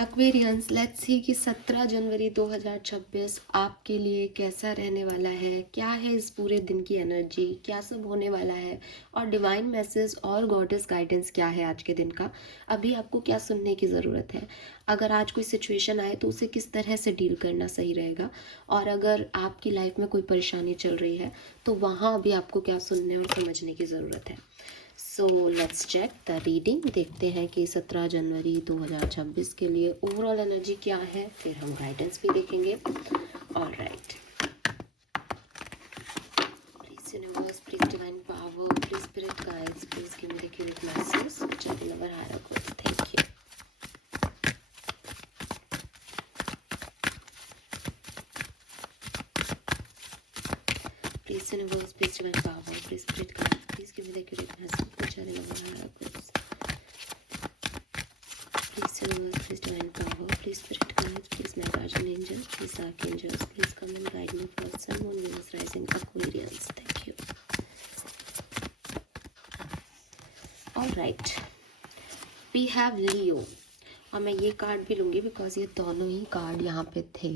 Aquarians, let's see कि 17 जनवरी 2026 आपके लिए कैसा रहने वाला है, क्या है इस पूरे दिन की एनर्जी, क्या सब होने वाला है, और डिवाइन मैसेज और गॉडेस गाइडेंस क्या है आज के दिन का। अभी आपको क्या सुनने की ज़रूरत है, अगर आज कोई सिचुएशन आए तो उसे किस तरह से डील करना सही रहेगा, और अगर आपकी लाइफ में कोई परेशानी चल रही है तो वहाँ अभी आपको क्या सुनने और समझने की ज़रूरत है। So let's check the reading. देखते हैं कि 17 जनवरी 2026 के लिए ओवरऑल एनर्जी क्या है, फिर हम गाइडेंस भी देखेंगे। Alright, please universe, please divine power, please spirit guides, please give me the accurate message which I will never higher a. Thank you. Please universe, please divine power, please spirit guide, please give me the accurate message which I will never hire upwards. Please universe, please divine power, please spirit guide, please my guardian angel, please archangels, please come and guide me for sun, moon, Venus, rising, Aquarians. Thank you. Alright, we have Leo. और मैं ये card भी लूँगी because ये दोनों ही card यहाँ पे थे।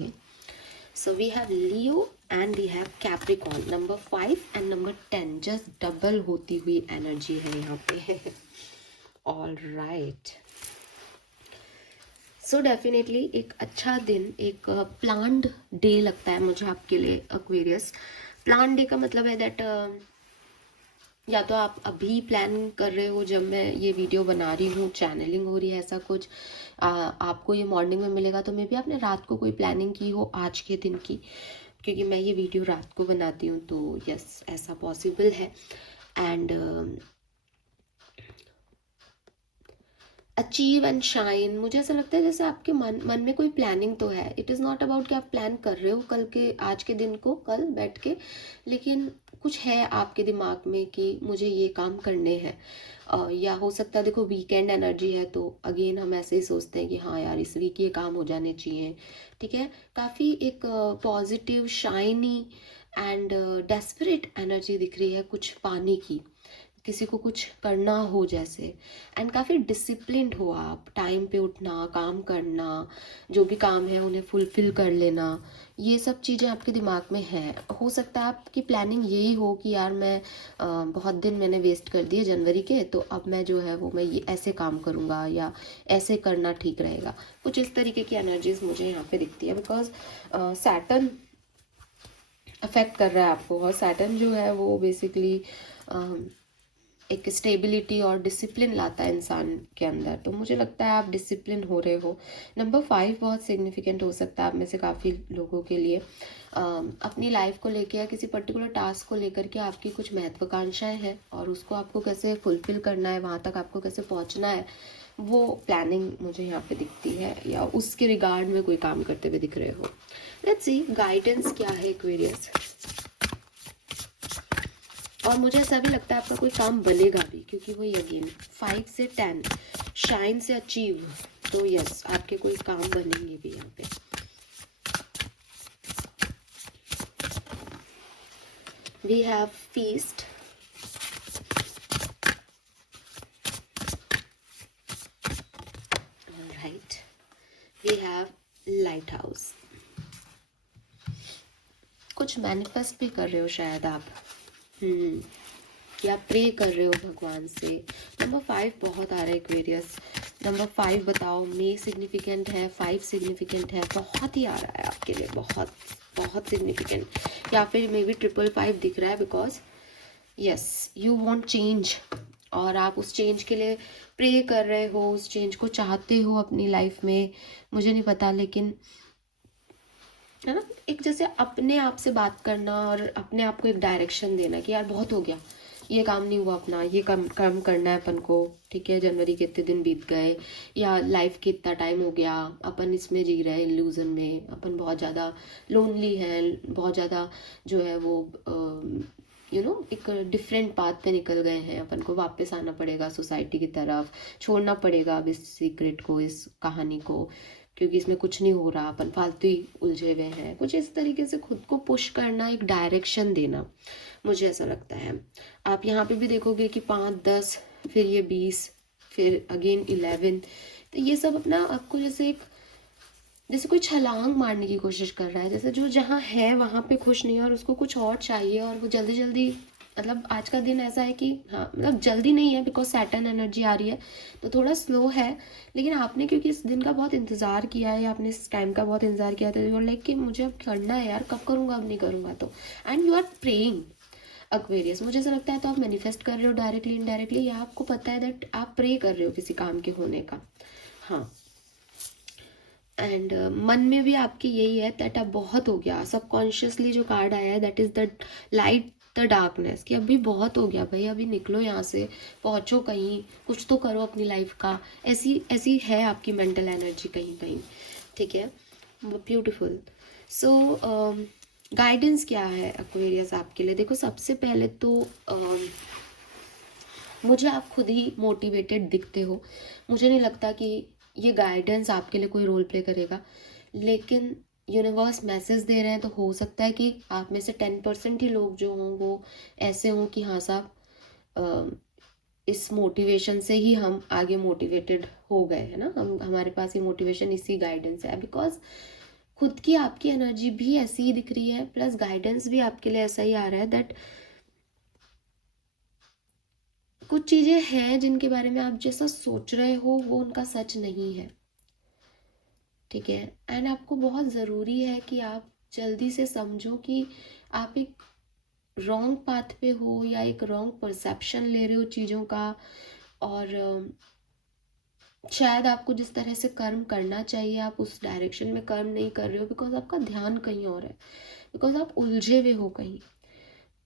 So we have Leo and we have Capricorn, number 5 and number 10, just double होती हुई एनर्जी है यहाँ पे। All right. So definitely एक अच्छा दिन, एक प्लान्ड डे लगता है मुझे आपके लिए एक्वेरियस। प्लान डे का मतलब है दैट या तो आप अभी प्लान कर रहे हो जब मैं ये वीडियो बना रही हूँ, चैनलिंग हो रही है, ऐसा कुछ आपको ये मॉर्निंग में मिलेगा, तो मे बी आपने रात को कोई प्लानिंग की हो आज के दिन की, क्योंकि मैं ये वीडियो रात को बनाती हूँ, तो यस ऐसा पॉसिबल है। एंड अचीव एंड शाइन, मुझे ऐसा लगता है जैसे आपके मन में कोई प्लानिंग तो है। इट इज़ नॉट अबाउट कि आप प्लान कर रहे हो कल के, आज के दिन को कल बैठ के, लेकिन कुछ है आपके दिमाग में कि मुझे ये काम करने हैं। या हो सकता है, देखो वीकेंड एनर्जी है तो अगेन हम ऐसे ही सोचते हैं कि हाँ यार इस वीक ये काम हो जाने चाहिए, ठीक है। काफ़ी एक positive, shiny and desperate energy दिख रही है, कुछ पाने की, किसी को कुछ करना हो जैसे। एंड काफ़ी डिसिप्लिन्ड हो आप, टाइम पे उठना, काम करना, जो भी काम है उन्हें फुलफिल कर लेना, ये सब चीज़ें आपके दिमाग में हैं। हो सकता है आपकी प्लानिंग यही हो कि यार मैं बहुत दिन मैंने वेस्ट कर दिए जनवरी के, तो अब मैं जो है वो मैं ये ऐसे काम करूँगा या ऐसे करना ठीक रहेगा। कुछ इस तरीके की एनर्जीज मुझे यहाँ पे दिखती है, बिकॉज सैटर्न अफेक्ट कर रहा है आपको, और सैटर्न जो है वो बेसिकली एक स्टेबिलिटी और डिसिप्लिन लाता है इंसान के अंदर, तो मुझे लगता है आप डिसिप्लिन हो रहे हो। नंबर 5 बहुत सिग्निफिकेंट हो सकता है आप में से काफ़ी लोगों के लिए। अपनी लाइफ को लेकर या किसी पर्टिकुलर टास्क को लेकर के आपकी कुछ महत्वाकांक्षाएं हैं, और उसको आपको कैसे फुलफिल करना है, वहाँ तक आपको कैसे पहुँचना है, वो प्लानिंग मुझे यहाँ पे दिखती है, या उसके रिगार्ड में कोई काम करते हुए दिख रहे हो। लेट्स सी गाइडेंस क्या है एक्वेरियस। और मुझे ऐसा भी लगता है आपका कोई काम बनेगा भी, क्योंकि वही अगेन 5 से 10, शाइन से अचीव, तो यस आपके कोई काम बनेंगे भी यहाँ पे। We have feast, alright, we have lighthouse. कुछ मैनिफेस्ट भी कर रहे हो शायद आप, या प्रे कर रहे हो भगवान से। नंबर 5 बहुत आ रहा है एक्वेरियस। नंबर 5 बताओ, मे सिग्निफिकेंट है, 5 सिग्निफिकेंट है, बहुत ही आ रहा है आपके लिए, बहुत बहुत सिग्निफिकेंट, या फिर मे बी 555 दिख रहा है, because yes you want change, और आप उस चेंज के लिए प्रे कर रहे हो, उस चेंज को चाहते हो अपनी लाइफ में। मुझे नहीं पता, लेकिन है ना, एक जैसे अपने आप से बात करना और अपने आप को एक डायरेक्शन देना कि यार बहुत हो गया, ये काम नहीं हुआ अपना, ये काम करना है अपन को, ठीक है। जनवरी के इतने दिन बीत गए, या लाइफ के इतना टाइम हो गया, अपन इसमें जी रहे हैं इल्यूजन में, अपन बहुत ज़्यादा लोनली हैं, बहुत ज़्यादा जो है वो एक डिफरेंट पाथ पे निकल गए हैं, अपन को वापस आना पड़ेगा सोसाइटी की तरफ, छोड़ना पड़ेगा अब इस सीक्रेट को, इस कहानी को, क्योंकि इसमें कुछ नहीं हो रहा, अपन फालतू ही उलझे हुए हैं। कुछ इस तरीके से खुद को पुश करना, एक डायरेक्शन देना, मुझे ऐसा लगता है। आप यहाँ पे भी देखोगे कि 5, 10, फिर ये 20, फिर अगेन 11, तो ये सब अपना आपको जैसे कोई छलांग मारने की कोशिश कर रहा है, जैसे जो जहाँ है वहाँ पे खुश नहीं है और उसको कुछ और चाहिए, और वो जल्दी जल्दी, मतलब आज का दिन ऐसा है कि हाँ, मतलब जल्दी नहीं है बिकॉज सैटर्न एनर्जी आ रही है तो थोड़ा स्लो है, लेकिन आपने क्योंकि इस दिन का बहुत इंतज़ार किया है, या आपने इस टाइम का बहुत इंतज़ार किया, तो यू आर लाइक कि मुझे अब करना है यार, कब करूँगा, अब नहीं करूँगा तो, and you are praying Aquarius. मुझे ऐसा लगता है तो आप मैनिफेस्ट कर रहे हो डायरेक्टली इनडायरेक्टली, या आपको पता है दैट आप प्रे कर रहे हो किसी काम के होने का। हाँ, एंड मन में भी आपकी यही है दैट अब बहुत हो गया। सबकॉन्शियसली जो कार्ड आया है that is the light the darkness, कि अभी बहुत हो गया भाई, अभी निकलो यहाँ से, पहुँचो कहीं, कुछ तो करो अपनी लाइफ का। ऐसी ऐसी है आपकी मेंटल एनर्जी कहीं कहीं, ठीक है। ब्यूटिफुल। सो गाइडेंस क्या है एक्वेरियस आपके लिए? देखो, सबसे पहले तो मुझे आप खुद ही मोटिवेटेड दिखते हो, मुझे नहीं लगता कि ये गाइडेंस आपके लिए कोई रोल प्ले करेगा, लेकिन यूनिवर्स मैसेज दे रहे हैं, तो हो सकता है कि आप में से 10% ही लोग जो हों वो ऐसे हों कि हाँ साहब, इस मोटिवेशन से ही हम आगे मोटिवेटेड हो गए, है ना, हमारे पास ये मोटिवेशन इसी गाइडेंस है, बिकॉज खुद की आपकी एनर्जी भी ऐसी ही दिख रही है, प्लस गाइडेंस भी आपके लिए ऐसा ही आ रहा है दैट कुछ चीज़ें हैं जिनके बारे में आप जैसा सोच रहे हो वो उनका सच नहीं है, ठीक है। एंड आपको बहुत ज़रूरी है कि आप जल्दी से समझो कि आप एक रॉन्ग पाथ पे हो, या एक रॉन्ग परसेप्शन ले रहे हो चीज़ों का, और शायद आपको जिस तरह से कर्म करना चाहिए आप उस डायरेक्शन में कर्म नहीं कर रहे हो, बिकॉज आपका ध्यान कहीं और है, बिकॉज आप उलझे हुए हो कहीं।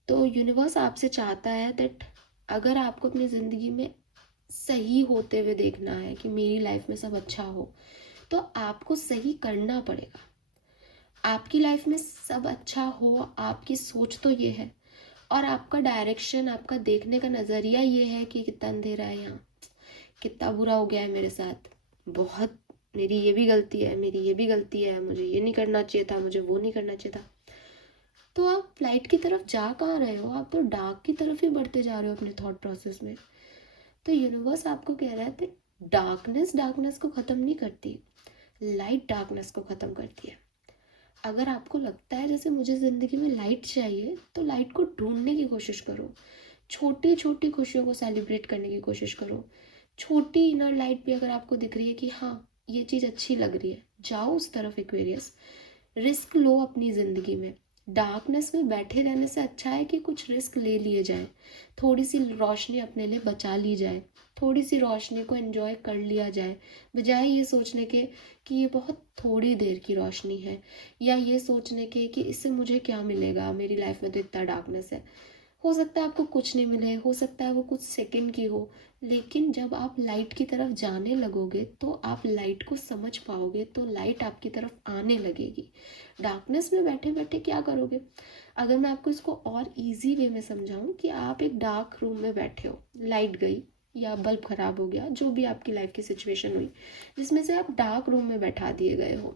तो यूनिवर्स आपसे चाहता है दैट अगर आपको अपनी ज़िंदगी में सही होते हुए देखना है कि मेरी लाइफ में सब अच्छा हो, तो आपको सही करना पड़ेगा। आपकी लाइफ में सब अच्छा हो, आपकी सोच तो ये है, और आपका डायरेक्शन, आपका देखने का नज़रिया ये है कि कितना अंधेरा है यहाँ, कितना बुरा हो गया है मेरे साथ, बहुत, मेरी ये भी गलती है, मेरी ये भी गलती है, मुझे ये नहीं करना चाहिए था, मुझे वो नहीं करना चाहिए था। तो आप लाइट की तरफ जा कहाँ रहे हो? आप तो डार्क की तरफ ही बढ़ते जा रहे हो अपने थॉट प्रोसेस में। तो यूनिवर्स आपको कह रहा है कि डार्कनेस डार्कनेस को ख़त्म नहीं करती, लाइट डार्कनेस को ख़त्म करती है। अगर आपको लगता है जैसे मुझे ज़िंदगी में लाइट चाहिए, तो लाइट को ढूंढने की कोशिश करो, छोटी छोटी खुशियों को सेलिब्रेट करने की कोशिश करो। छोटी इनर लाइट भी अगर आपको दिख रही है कि हाँ ये चीज़ अच्छी लग रही है, जाओ उस तरफ एक्वेरियस, रिस्क लो अपनी ज़िंदगी में। डार्कनेस में बैठे रहने से अच्छा है कि कुछ रिस्क ले लिए जाए, थोड़ी सी रोशनी अपने लिए बचा ली जाए, थोड़ी सी रोशनी को एंजॉय कर लिया जाए, बजाय ये सोचने के कि ये बहुत थोड़ी देर की रोशनी है, या ये सोचने के कि इससे मुझे क्या मिलेगा, मेरी लाइफ में तो इतना डार्कनेस है। हो सकता है आपको कुछ नहीं मिले, हो सकता है वो कुछ सेकंड की हो, लेकिन जब आप लाइट की तरफ जाने लगोगे तो आप लाइट को समझ पाओगे, तो लाइट आपकी तरफ आने लगेगी। डार्कनेस में बैठे बैठे क्या करोगे? अगर मैं आपको इसको और इजी वे में समझाऊं कि आप एक डार्क रूम में बैठे हो, लाइट गई या बल्ब खराब हो गया, जो भी आपकी लाइफ की सिचुएशन हुई जिसमें से आप डार्क रूम में बैठा दिए गए हो,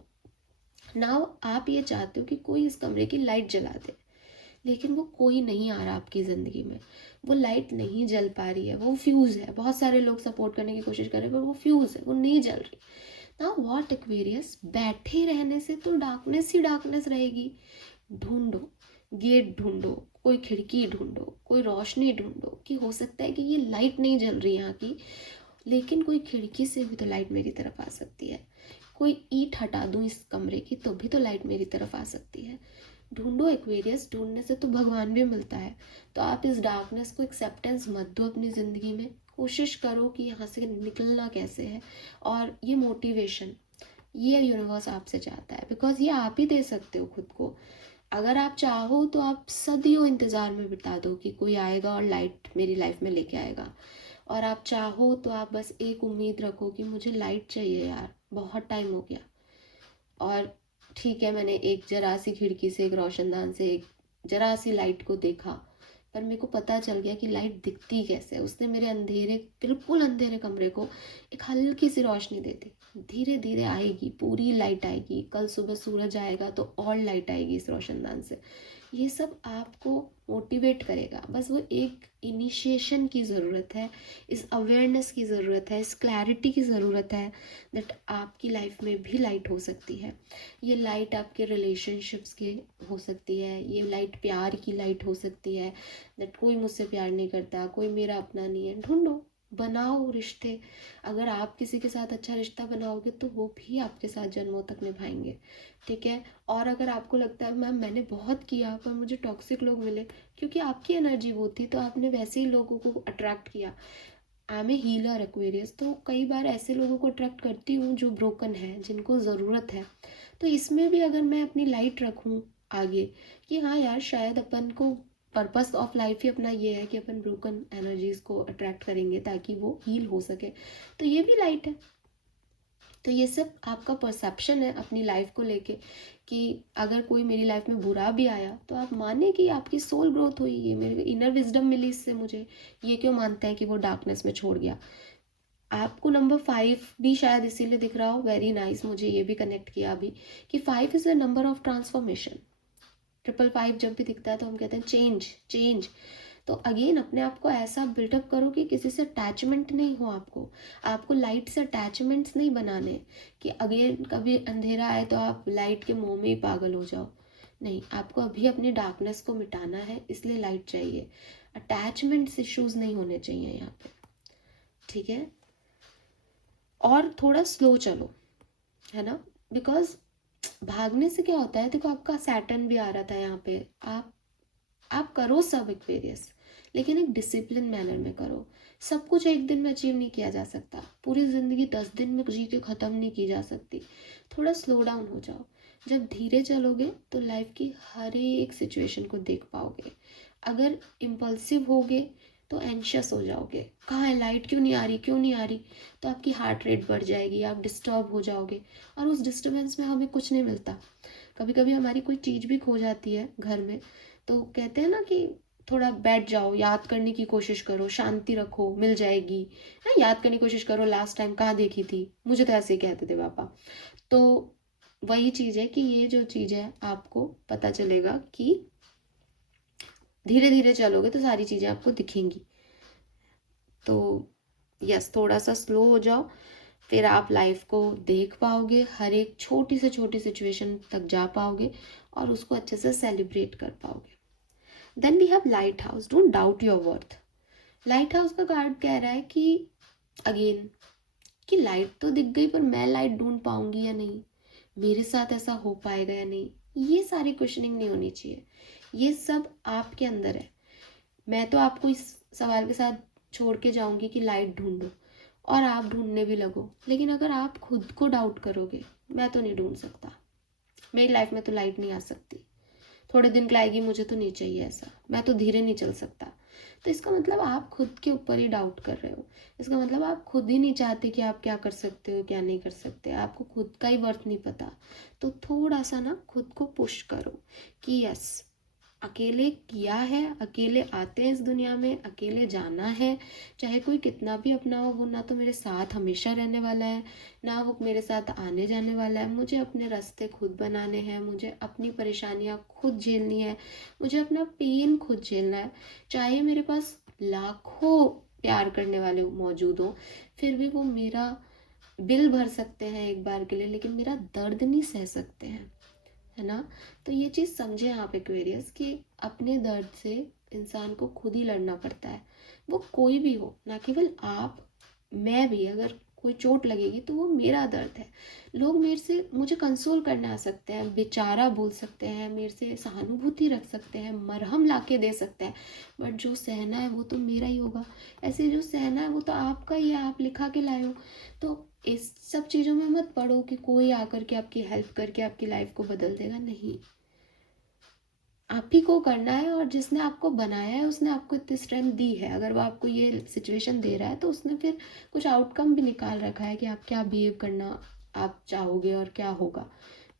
नाउ आप ये चाहते हो कि कोई इस कमरे की लाइट जला दे, लेकिन वो कोई नहीं आ रहा आपकी ज़िंदगी में, वो लाइट नहीं जल पा रही है, वो फ्यूज़ है। बहुत सारे लोग सपोर्ट करने की कोशिश कर रहे हैं पर वो फ्यूज़ है, वो नहीं जल रही। ना व्हाट एक्वेरियस, बैठे रहने से तो डार्कनेस ही डार्कनेस रहेगी। ढूंढो, गेट ढूंढो, कोई खिड़की ढूंढो, कोई रोशनी ढूंढो, कि हो सकता है कि ये लाइट नहीं जल रही यहाँ की, लेकिन कोई खिड़की से भी तो लाइट मेरी तरफ आ सकती है, कोई ईंट हटा दूँ इस कमरे की तो भी तो लाइट मेरी तरफ आ सकती है। ढूंढो एक्वेरियस, ढूंढने से तो भगवान भी मिलता है। तो आप इस डार्कनेस को एक्सेप्टेंस मत दो अपनी ज़िंदगी में, कोशिश करो कि यहाँ से निकलना कैसे है, और ये मोटिवेशन ये यूनिवर्स आपसे चाहता है, बिकॉज ये आप ही दे सकते हो खुद को। अगर आप चाहो तो आप सदियों इंतज़ार में बिता दो कि कोई आएगा और लाइट मेरी लाइफ में लेके आएगा, और आप चाहो तो आप बस एक उम्मीद रखो कि मुझे लाइट चाहिए यार, बहुत टाइम हो गया। और ठीक है, मैंने एक जरा सी खिड़की से, एक रोशनदान से एक जरा सी लाइट को देखा, पर मेरे को पता चल गया कि लाइट दिखती कैसे है। उसने मेरे अंधेरे, बिल्कुल अंधेरे कमरे को एक हल्की सी रोशनी दे दी। धीरे धीरे आएगी, पूरी लाइट आएगी, कल सुबह सूरज आएगा तो और लाइट आएगी इस रोशनदान से। ये सब आपको मोटिवेट करेगा। बस वो एक इनिशिएशन की ज़रूरत है, इस अवेयरनेस की ज़रूरत है, इस क्लैरिटी की ज़रूरत है दैट आपकी लाइफ में भी लाइट हो सकती है। ये लाइट आपके रिलेशनशिप्स के हो सकती है, ये लाइट प्यार की लाइट हो सकती है दैट कोई मुझसे प्यार नहीं करता, कोई मेरा अपना नहीं है। ढूंढो, बनाओ रिश्ते। अगर आप किसी के साथ अच्छा रिश्ता बनाओगे तो वो भी आपके साथ जन्मों तक निभाएंगे, ठीक है। और अगर आपको लगता है मैम मैंने बहुत किया पर मुझे टॉक्सिक लोग मिले, क्योंकि आपकी एनर्जी वो थी तो आपने वैसे ही लोगों को अट्रैक्ट किया। I am a healer Aquarius, तो कई बार ऐसे लोगों को अट्रैक्ट करती हूँ जो ब्रोकन है, जिनको ज़रूरत है। तो इसमें भी अगर मैं अपनी लाइट रखूँ आगे कि हाँ यार शायद अपन को पर्पस ऑफ लाइफ ही अपना ये है कि अपन ब्रोकन एनर्जीज को अट्रैक्ट करेंगे ताकि वो हील हो सके, तो ये भी लाइट है। तो ये सब आपका परसेप्शन है अपनी लाइफ को लेके कि अगर कोई मेरी लाइफ में बुरा भी आया तो आप माने कि आपकी सोल ग्रोथ हुई, ये मेरे इनर विजडम मिली इससे मुझे। ये क्यों मानते हैं कि वो डार्कनेस में छोड़ गया। आपको नंबर 5 भी शायद इसीलिए दिख रहा हो, वेरी नाइस, मुझे ये भी कनेक्ट किया अभी कि 5 is the number of transformation. 555 जब भी दिखता है तो हम कहते हैं चेंज चेंज। तो अगेन अपने आप को ऐसा बिल्डअप करो कि किसी से अटैचमेंट नहीं हो। आपको लाइट से अटैचमेंट्स नहीं बनाने कि अगेन कभी अंधेरा आए तो आप लाइट के मोह में ही पागल हो जाओ। नहीं, आपको अभी अपनी डार्कनेस को मिटाना है, इसलिए लाइट चाहिए। अटैचमेंट्स इश्यूज नहीं होने चाहिए यहाँ पे, ठीक है। और थोड़ा स्लो चलो, है ना, बिकॉज भागने से क्या होता है, देखो आपका सैटर्न भी आ रहा था यहाँ पे। आप करो सब एक्वेरियस, लेकिन एक डिसिप्लिन मैनर में करो। सब कुछ एक दिन में अचीव नहीं किया जा सकता, पूरी ज़िंदगी 10 दिन में जी के ख़त्म नहीं की जा सकती। थोड़ा स्लो डाउन हो जाओ। जब धीरे चलोगे तो लाइफ की हर एक सिचुएशन को देख पाओगे। अगर इम्पल्सिव होगे तो एंशियस हो जाओगे, कहाँ है लाइट, क्यों नहीं आ रही, क्यों नहीं आ रही। तो आपकी हार्ट रेट बढ़ जाएगी, आप डिस्टर्ब हो जाओगे, और उस डिस्टर्बेंस में हमें कुछ नहीं मिलता। कभी कभी हमारी कोई चीज़ भी खो जाती है घर में, तो कहते हैं ना कि थोड़ा बैठ जाओ, याद करने की कोशिश करो, शांति रखो, मिल जाएगी। हाँ, याद करने की कोशिश करो लास्ट टाइम कहाँ देखी थी, मुझे तो ऐसे ही कहते थे पापा। तो वही चीज़ है कि ये जो चीज़ है आपको पता चलेगा कि धीरे धीरे चलोगे तो सारी चीज़ें आपको दिखेंगी। तो यस, थोड़ा सा स्लो हो जाओ, फिर आप लाइफ को देख पाओगे, हर एक छोटी से छोटी सिचुएशन तक जा पाओगे और उसको अच्छे से सेलिब्रेट कर पाओगे। Then we have lighthouse, don't doubt your worth. Lighthouse का कार्ड कह रहा है कि अगेन कि लाइट तो दिख गई पर मैं लाइट ढूंढ पाऊंगी या नहीं, मेरे साथ ऐसा हो पाएगा या नहीं, ये सारी क्वेश्चनिंग नहीं होनी चाहिए। ये सब आपके अंदर है। मैं तो आपको इस सवाल के साथ छोड़ के जाऊंगी कि लाइट ढूंढो और आप ढूंढने भी लगो, लेकिन अगर आप खुद को डाउट करोगे मैं तो नहीं ढूंढ सकता, मेरी लाइफ में तो लाइट नहीं आ सकती, थोड़े दिन के लाएगी, मुझे तो नहीं चाहिए ऐसा, मैं तो धीरे नहीं चल सकता, तो इसका मतलब आप खुद के ऊपर ही डाउट कर रहे हो। इसका मतलब आप खुद ही नहीं चाहते कि आप क्या कर सकते हो क्या नहीं कर सकते, आपको खुद का ही वर्थ नहीं पता। तो थोड़ा सा ना खुद को पुश करो कि यस, अकेले किया है, अकेले आते हैं इस दुनिया में, अकेले जाना है। चाहे कोई कितना भी अपना हो, वो ना तो मेरे साथ हमेशा रहने वाला है, ना वो मेरे साथ आने जाने वाला है। मुझे अपने रास्ते खुद बनाने हैं, मुझे अपनी परेशानियां खुद झेलनी है, मुझे अपना पेन खुद झेलना है। चाहे मेरे पास लाखों प्यार करने वाले मौजूद हो, फिर भी वो मेरा बिल भर सकते हैं एक बार के लिए, लेकिन मेरा दर्द नहीं सह सकते हैं, है ना। तो ये चीज़ समझे आप एक्वेरियस कि अपने दर्द से इंसान को खुद ही लड़ना पड़ता है, वो कोई भी हो, ना केवल आप, मैं भी। अगर कोई चोट लगेगी तो वो मेरा दर्द है। लोग मेरे से मुझे कंसोल करने आ सकते हैं, बेचारा बोल सकते हैं, मेरे से सहानुभूति रख सकते हैं, मरहम ला के दे सकते हैं, बट जो सहना है वो तो मेरा ही होगा। ऐसे जो सहना है वो तो आपका ही है, आप लिखा के लाए हो। तो इस सब चीज़ों में मत पड़ो कि कोई आकर के आपकी हेल्प करके आपकी लाइफ को बदल देगा, नहीं। आप ही को करना है, और जिसने आपको बनाया है उसने आपको इतनी स्ट्रेंथ दी है। अगर वो आपको ये सिचुएशन दे रहा है तो उसने फिर कुछ आउटकम भी निकाल रखा है कि आप क्या बिहेव करना आप चाहोगे और क्या होगा।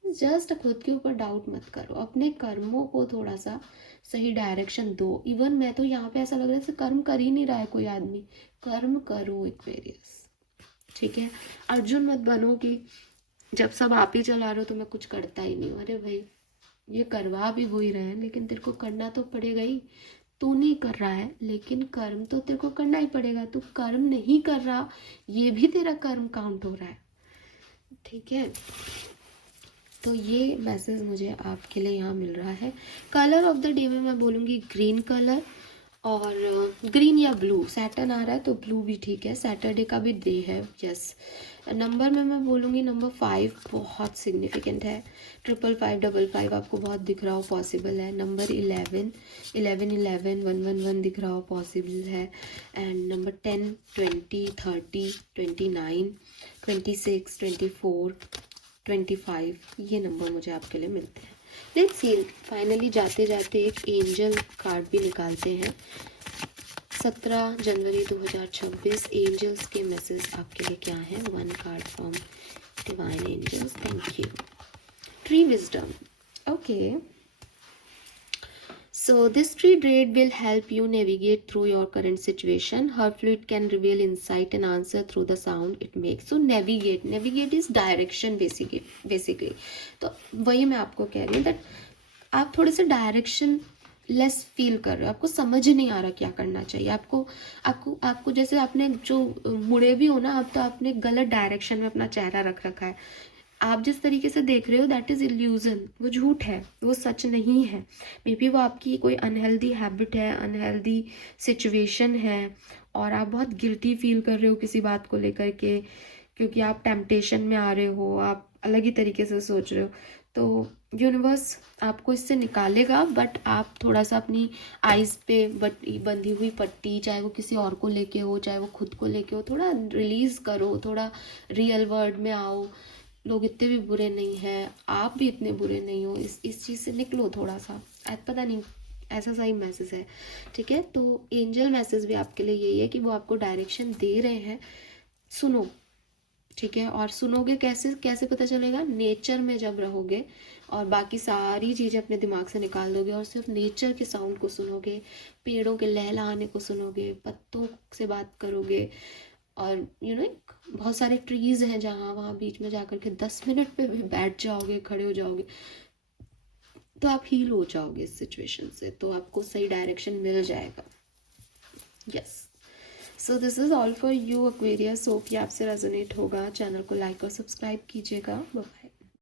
जस्ट खुद के ऊपर डाउट मत करो, अपने कर्मों को थोड़ा सा सही डायरेक्शन दो। इवन मैं तो यहाँ पे ऐसा लग रहा है जैसे कर्म कर ही नहीं रहा है कोई आदमी, कर्म करो एक्वेरियस, ठीक है। अर्जुन मत बनो कि जब सब आप ही चला रहे हो तो मैं कुछ करता ही नहीं हूँ। अरे भाई, ये करवा भी वो ही रहे हैं, लेकिन तेरे को करना तो पड़ेगा ही। तू नहीं कर रहा है लेकिन कर्म तो तेरे को करना ही पड़ेगा। तू कर्म नहीं कर रहा, ये भी तेरा कर्म काउंट हो रहा है, ठीक है। तो ये मैसेज मुझे आपके लिए यहाँ मिल रहा है। कलर ऑफ द डे में मैं बोलूँगी ग्रीन कलर, और ग्रीन या ब्लू। सैटर्न आ रहा है तो ब्लू भी ठीक है, सैटरडे का भी डे है, यस। नंबर में मैं बोलूँगी नंबर 5 बहुत सिग्निफिकेंट है। 55555 आपको बहुत दिख रहा हो, पॉसिबल है। नंबर 11 11 11 111 दिख रहा हो, पॉसिबल है। एंड नंबर 10 20 30 29 26 24 25 ये नंबर मुझे आपके लिए मिलते हैं। लेट्स सी, फाइनली जाते जाते एक एंजल कार्ड भी निकालते हैं। 17 जनवरी 2026 एंजल्स के मैसेज आपके लिए क्या है। One card from divine angels, thank you. Tree wisdom, okay. So this tree trade will help you navigate through your current situation. Her flute can reveal insight and answer through the sound it makes. So navigate is direction basically. तो वही मैं आपको कह रही हूँ that आप थोड़े से डायरेक्शन लेस फील कर रहे हो, आपको समझ नहीं आ रहा क्या करना चाहिए। आपको जैसे आपने जो मुड़े भी हो ना, आप तो आपने गलत डायरेक्शन में अपना चेहरा रख रखा है। आप जिस तरीके से देख रहे हो दैट इज़ इल्यूजन, वो झूठ है, वो सच नहीं है। मे बी वो आपकी कोई अनहेल्दी हैबिट है, अनहेल्दी सिचुएशन है, और आप बहुत गिल्टी फील कर रहे हो किसी बात को लेकर के, क्योंकि आप टेम्पटेशन में आ रहे हो, आप अलग ही तरीके से सोच रहे हो। तो यूनिवर्स आपको इससे निकालेगा, बट आप थोड़ा सा अपनी आइज़ पे बंधी हुई पट्टी, चाहे वो किसी और को लेके हो, चाहे वो खुद को लेके हो, थोड़ा रिलीज़ करो, थोड़ा रियल वर्ल्ड में आओ। लोग इतने भी बुरे नहीं हैं, आप भी इतने बुरे नहीं हो, इस चीज़ से निकलो थोड़ा सा। पता नहीं, ऐसा सही मैसेज है, ठीक है। तो एंजल मैसेज भी आपके लिए यही है कि वो आपको डायरेक्शन दे रहे हैं, सुनो, ठीक है। और सुनोगे कैसे पता चलेगा? नेचर में जब रहोगे और बाकी सारी चीज़ें अपने दिमाग से निकाल दोगे और सिर्फ नेचर के साउंड को सुनोगे, पेड़ों के लहलहाने को सुनोगे, पत्तों से बात करोगे, और बहुत सारे ट्रीज़ हैं जहाँ वहाँ बीच में जाकर के 10 मिनट पे भी बैठ जाओगे, खड़े हो जाओगे, तो आप हील हो जाओगे इस सिचुएशन से, तो आपको सही डायरेक्शन मिल जाएगा। Yes, so this is all for you Aquarius. Hope कि आपसे रेजोनेट होगा। चैनल को लाइक और सब्सक्राइब कीजिएगा। बाय।